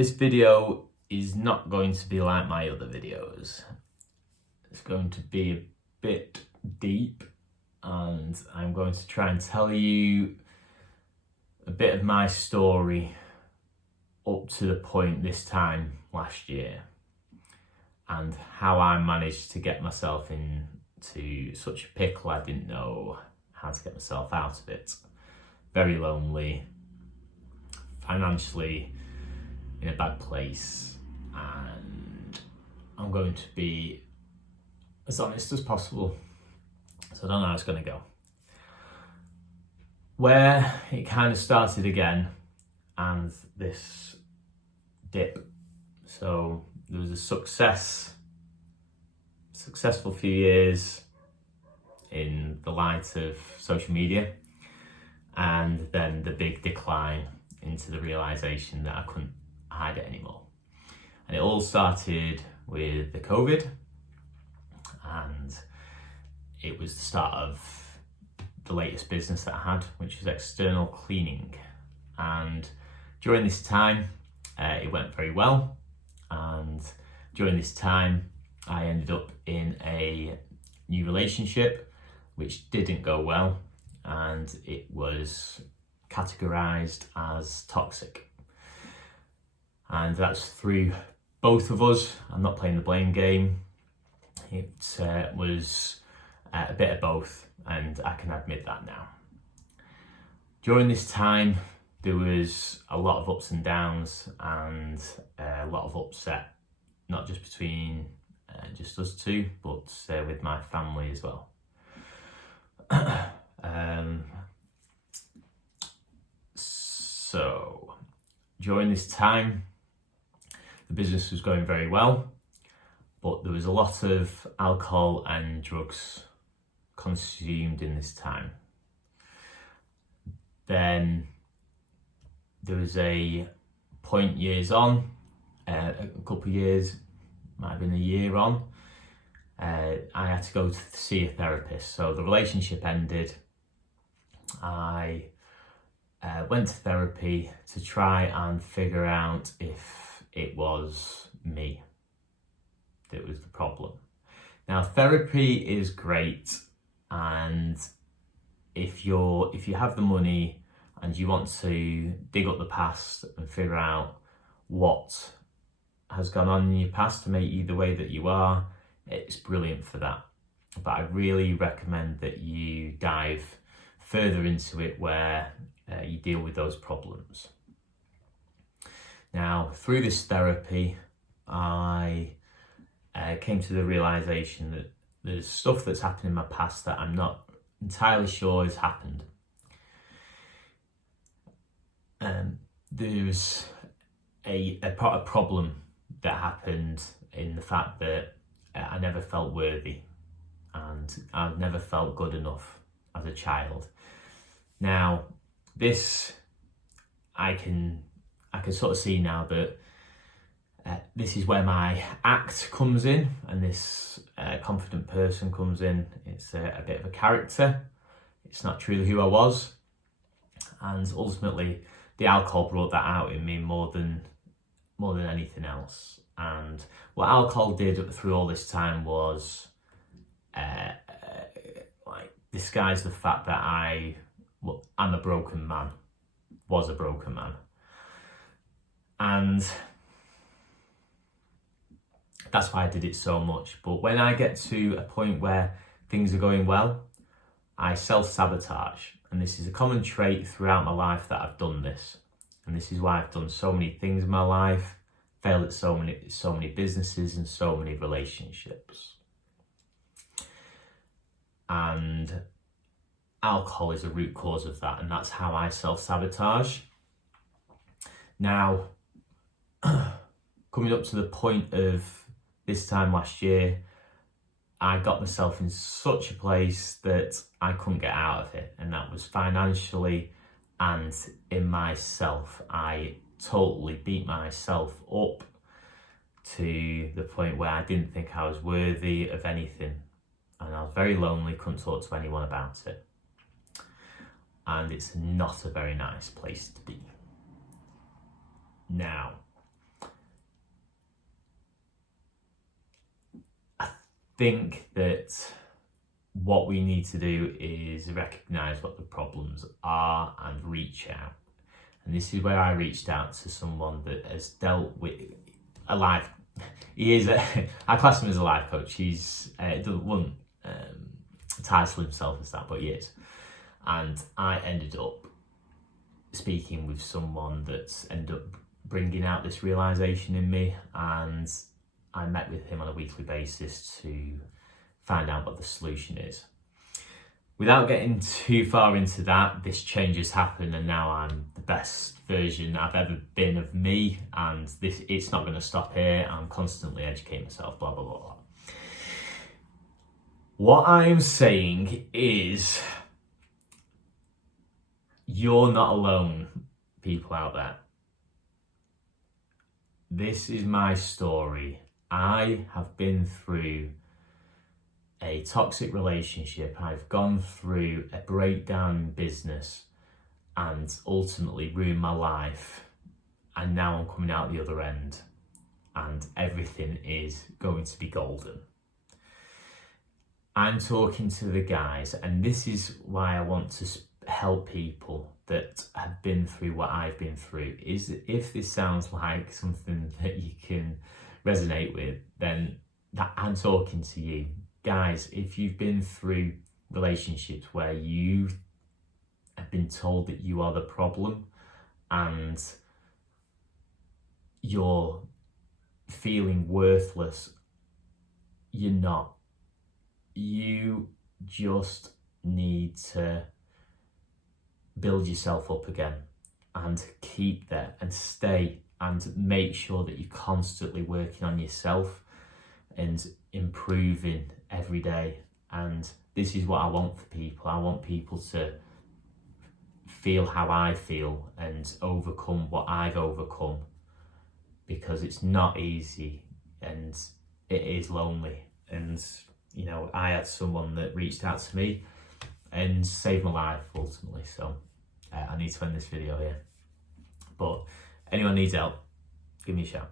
This video is not going to be like my other videos. It's going to be a bit deep, and I'm going to try and tell you a bit of my story up to the point this time last year, and how I managed to get myself into such a pickle I didn't know how to get myself out of it. Very lonely, financially in a bad place, and I'm going to be as honest as possible. So I don't know how it's going to go. Where it kind of started again, and this dip. So there was a successful few years in the light of social media, and then the big decline into the realization that I couldn't hide it anymore. And it all started with the COVID, and it was the start of the latest business that I had, which was external cleaning. And during this time, it went very well. And during this time, I ended up in a new relationship, which didn't go well, and it was categorized as toxic. And that's through both of us. I'm not playing the blame game. It was a bit of both, and I can admit that now. During this time, there was a lot of ups and downs, and a lot of upset, not just between just us two, but with my family as well. So during this time, the business was going very well, but there was a lot of alcohol and drugs consumed in this time. Then there was a point years on, a couple of years, might have been a year on, I had to go to see a therapist. So the relationship ended. I went to therapy to try and figure out if it was me that was the problem. Now, therapy is great, and if you have the money and you want to dig up the past and figure out what has gone on in your past to make you the way that you are, it's brilliant for that. But I really recommend that you dive further into it, where you deal with those problems. Now, through this therapy, I came to the realization that there's stuff that's happened in my past that I'm not entirely sure has happened. There's a problem that happened in the fact that I never felt worthy, and I've never felt good enough as a child. Now, this, I can sort of see now that this is where my act comes in, and this confident person comes in. It's a bit of a character. It's not truly who I was, and ultimately the alcohol brought that out in me more than anything else. And what alcohol did through all this time was like disguise the fact that I'm a broken man, was a broken man. And that's why I did it so much. But when I get to a point where things are going well, I self-sabotage. And this is a common trait throughout my life that I've done this. And this is why I've done so many things in my life, failed at so many businesses and so many relationships. And alcohol is a root cause of that, and that's how I self-sabotage. Now, coming up to the point of this time last year, I got myself in such a place that I couldn't get out of it, and that was financially and in myself. I totally beat myself up to the point where I didn't think I was worthy of anything, and I was very lonely, couldn't talk to anyone about it. And it's not a very nice place to be. Now, think that what we need to do is recognise what the problems are and reach out. And this is where I reached out to someone that has dealt with a life. I class him as a life coach. He's wouldn't title himself as that, but he is. And I ended up speaking with someone that's ended up bringing out this realisation in me, and I met with him on a weekly basis to find out what the solution is. Without getting too far into that, this change has happened, and now I'm the best version I've ever been of me, and it's not going to stop here. I'm constantly educating myself, blah, blah, blah, blah. What I'm saying is, you're not alone, people out there. This is my story. I have been through a toxic relationship. I've gone through a breakdown in business and ultimately ruined my life. And now I'm coming out the other end and everything is going to be golden. I'm talking to the guys, and this is why I want to help people that have been through what I've been through. Is if this sounds like something that you can resonate with, then that I'm talking to you. Guys, if you've been through relationships where you have been told that you are the problem and you're feeling worthless, you're not. You just need to build yourself up again and keep there and stay and make sure that you're constantly working on yourself and improving every day. And this is what I want for people. I want people to feel how I feel and overcome what I've overcome, because it's not easy and it is lonely. And you know, I had someone that reached out to me and saved my life ultimately. So I need to end this video here. But anyone needs help, give me a shout.